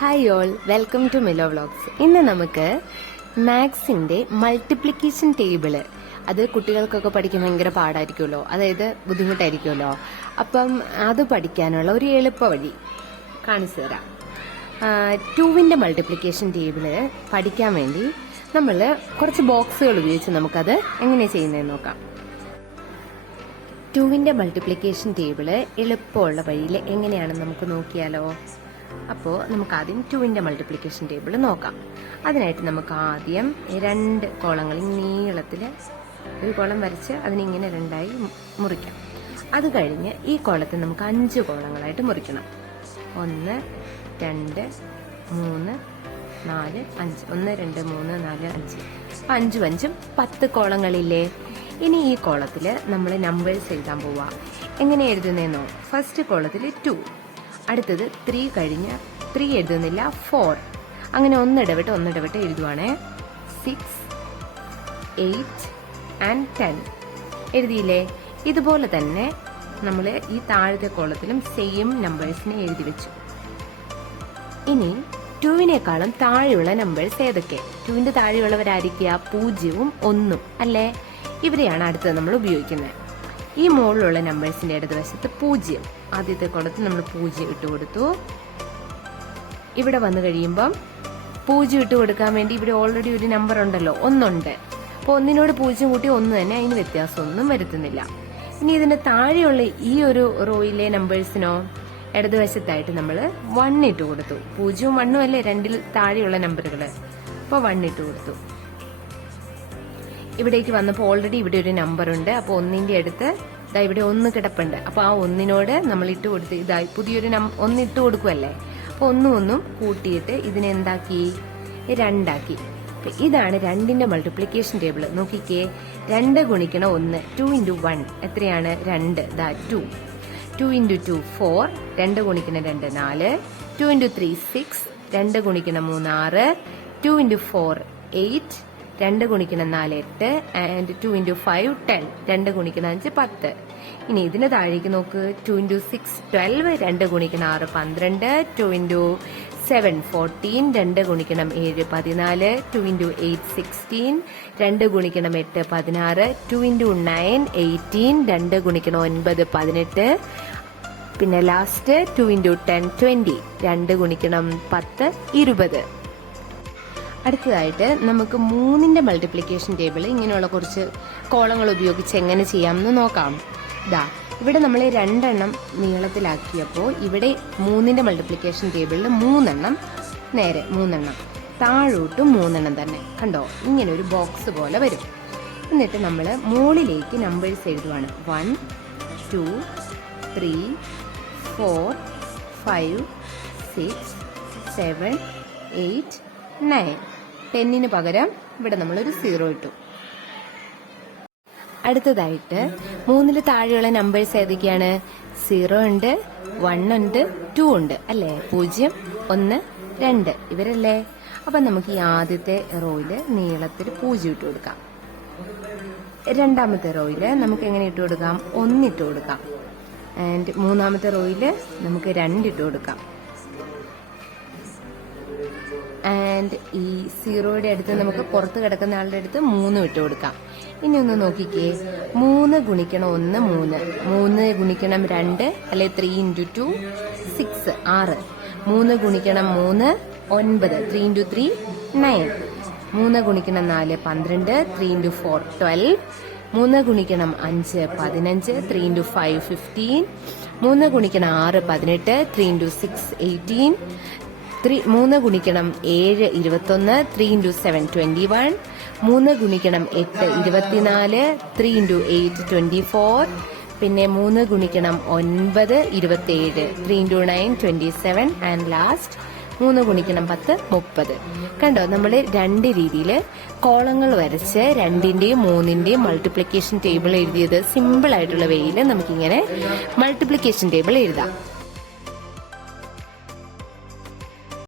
Hi all, welcome to Milo vlogs. ഇന്ന് നമുക്ക് മാത്സിന്റെ multiplication table, അത് കുട്ടികൾക്കൊക്കെ പഠിക്കാൻ ഭയങ്കര പാടായിരിക്കുമല്ലോ, അതായത് ബുദ്ധിമുട്ടായിരിക്കുമല്ലോ. അപ്പം അത് പഠിക്കാനുള്ള ഒരു എളുപ്പ വഴി കാണിച്ചു തരാം. 2ന്റെ മൾട്ടിപ്ലിക്കേഷൻ ടേബിള് പഠിക്കാൻ വേണ്ടി നമ്മൾ കുറച്ച് ബോക്സുകൾ ഉപയോഗിച്ച് നമുക്കത് എങ്ങനെ ചെയ്യുന്നതെന്ന് നോക്കാം. 2ന്റെ മൾട്ടിപ്ലിക്കേഷൻ ടേബിള് എളുപ്പമുള്ള വഴിയിൽ എങ്ങനെയാണെന്ന് നമുക്ക് നോക്കിയാലോ. അപ്പോൾ നമുക്ക് ആദ്യം 2ന്റെ മൾട്ടിപ്ലിക്കേഷൻ ടേബിൾ നോക്കാം. അതിനായിട്ട് നമുക്ക് ആദ്യം 2 കോളങ്ങളിൽ നീളത്തിൽ ഒരു കോളം വരച്ച് അതിനിങ്ങനെ 2ആയി മുറിക്കാം. അത് കഴിഞ്ഞ് ഈ കോളത്തെ നമുക്ക് 5 കോളങ്ങളായിട്ട് മുറിക്കണം. 1 2 3 4 5 1 2 3 4 5 5 5 10 കോളങ്ങളില്ലേ. ഇനി ഈ കോളത്തിൽ നമ്മൾ നമ്പേഴ്സ് എഴുതാൻ പോവാ. എങ്ങനെ എഴുതുന്നതെന്നോ, ഫസ്റ്റ് കോളത്തിൽ 2, അടുത്തത് 3 കഴിഞ്ഞ് 3 എഴുതുന്നില്ല, 4, അങ്ങനെ ഒന്നിടവിട്ട് എഴുതുവാണേ. 6 8 and 10 എഴുതിയില്ലേ. ഇതുപോലെ തന്നെ നമ്മൾ ഈ താഴത്തെ കോളത്തിലും സെയിം നമ്പേഴ്സിനെ എഴുതി വെച്ചു. ഇനി 2വിനേക്കാളും താഴെയുള്ള നമ്പേഴ്സ് ഏതൊക്കെ? 2ന്റെ താഴെയുള്ളവരായിരിക്കുക 0ഉം 1ഉം അല്ലേ. ഇവരെയാണ് അടുത്തത് നമ്മൾ ഉപയോഗിക്കുന്നത്. ഈ മുകളിലുള്ള നമ്പേഴ്സിന്റെ ഇടതുവശത്ത് 0, ആദ്യത്തെ കോളത്തിൽ നമ്മൾ 0 ഇട്ട് കൊടുത്തു. ഇവിടെ വന്നു കഴിയുമ്പം 0 ഇട്ട് കൊടുക്കാൻ വേണ്ടി ഇവിടെ ഓൾറെഡി ഒരു നമ്പർ ഉണ്ടല്ലോ, 1 ഉണ്ട്. അപ്പോൾ 1നോട് 0 കൂട്ടി 1 തന്നെ, അതിന് വ്യത്യാസമൊന്നും വരുത്തുന്നില്ല. ഇനി ഇതിന്റെ താഴെയുള്ള ഈ ഒരു റോയിലെ നമ്പേഴ്സിനോ ഇടതുവശത്തായിട്ട് നമ്മൾ 1 ഇട്ട് കൊടുത്തു. 0ഉം 1ഉം അല്ലേ 2ൽ താഴെയുള്ള നമ്പറുകൾ, അപ്പോൾ 1 ഇട്ട് കൊടുത്തു. ഇവിടേക്ക് വന്നപ്പോൾ ഓൾറെഡി ഇവിടെ ഒരു നമ്പർ ഉണ്ട്. അപ്പോൾ 1ന്റെ അടുത്ത് ഇവിടെ 1 കിടപ്പുണ്ട്. അപ്പോൾ ആ 1നോട് നമ്മൾ ഇട്ട് കൊടുത്ത് ഇതായി പുതിയൊരു 1 ഇട്ട് കൊടുക്കുമല്ലേ. അപ്പോൾ 1 കൂട്ടിയിട്ട് ഇതിനെ എന്താക്കി, 2 ആക്കി. ഇതാണ് 2ന്റെ മൾട്ടിപ്ലിക്കേഷൻ ടേബിൾ. നോക്കിക്കേ, 2 ഗുണിക്കണം 1, 2 into 1 എത്രയാണ്? 2. 2. 2 into 2 4, 2 ഗുണിക്കണം 2 4, 2 into 3 6, 2 ഗുണിക്കണം 3 6, 2 into 4 8, 2 ഗുണിക്കണം 4 8, ആൻഡ് 2 into 5 10, 2 ഗുണിക്കണം 5 10. ഇനി ഇതിന് താഴേക്ക് നോക്ക്, 2 into 6 12, 2 ഗുണിക്കണം 6 12, 2 into 7 14, 2 ഗുണിക്കണം 7 14, 2 into 8 16, 2 ഗുണിക്കണം 8 16, 2 into 9 18, 2 ഗുണിക്കണം 9 18, പിന്നെ ലാസ്റ്റ് 2 into 10 20, 2 ഗുണിക്കണം 10 20. അടുത്തതായിട്ട് നമുക്ക് 3ന്റെ മൾട്ടിപ്ലിക്കേഷൻ ടേബിൾ ഇങ്ങനെയുള്ള കുറച്ച് കോളങ്ങൾ ഉപയോഗിച്ച് എങ്ങനെ ചെയ്യാമെന്ന് നോക്കാം. ഇവിടെ നമ്മൾ 2 എണ്ണം നീളത്തിലാക്കിയപ്പോൾ ഇവിടെ 3ന്റെ മൾട്ടിപ്ലിക്കേഷൻ ടേബിളിൽ 3 എണ്ണം നേരെ, 3 എണ്ണം താഴോട്ട് 3 എണ്ണം തന്നെ, കണ്ടോ? ഇങ്ങനെ ഒരു ബോക്സ് പോലെ വരും. എന്നിട്ട് നമ്മൾ മുകളിലേക്ക് നമ്പേഴ്സ് എഴുതുവാണ്. 1 2 3 4 5 6 7 8 9. 10ന് പകരം ഇവിടെ നമ്മളൊരു 0 ഇട്ടു. അടുത്തതായിട്ട് 3ൽ താഴെയുള്ള നമ്പേഴ്സ് ഏതൊക്കെയാണ്? 0 ഉണ്ട്, 1 ഉണ്ട്, 2 ഉണ്ട് അല്ലേ. 0 1 2 ഇവരല്ലേ. അപ്പൊ നമുക്ക് ഈ ആദ്യത്തെ റോയില് നീളത്തിൽ 0 ഇട്ട് കൊടുക്കാം. രണ്ടാമത്തെ റോയില് നമുക്ക് എങ്ങനെ ഇട്ട് കൊടുക്കാം? 1 ഇട്ട് കൊടുക്കാം. ആൻഡ് മൂന്നാമത്തെ റോയില് നമുക്ക് 2 ഇട്ട് കൊടുക്കാം. ആൻഡ് ഈ 0യുടെ അടുത്ത് നമുക്ക് പുറത്ത് കിടക്കുന്ന ആളുടെ അടുത്ത് 3 ഇട്ട് കൊടുക്കാം. ഇനി ഒന്ന് നോക്കിക്കേ, 3 ഗുണിക്കണം 1 3, 3 ഗുണിക്കണം 2 അല്ലെ 3 into 2 6 6, 3 ഗുണിക്കണം 3 9, 3 into 3 9, 3 ഗുണിക്കണം 4 12, 3 into 4 12, 3 ഗുണിക്കണം 5 15, 3 into 5 15, 3 ഗുണിക്കണം 6 18, 3 into 6 18, 3 ഗുണിക്കണം 7 21, 3 into 7 21, 3 ഗുണിക്കണം 8 24, 3 into 8 24, പിന്നെ 3 ഗുണിക്കണം 9 27, 3 into 9 27, ആൻഡ് ലാസ്റ്റ് 3 ഗുണിക്കണം 10 30. കണ്ടോ, നമ്മൾ 2 രീതിയിൽ കോളങ്ങൾ വരച്ച് 2ന്റെയും 3ന്റെയും മൾട്ടിപ്ലിക്കേഷൻ ടേബിൾ എഴുതിയത്. സിമ്പിൾ ആയിട്ടുള്ള വേയിൽ നമുക്കിങ്ങനെ മൾട്ടിപ്ലിക്കേഷൻ ടേബിൾ എഴുതാം.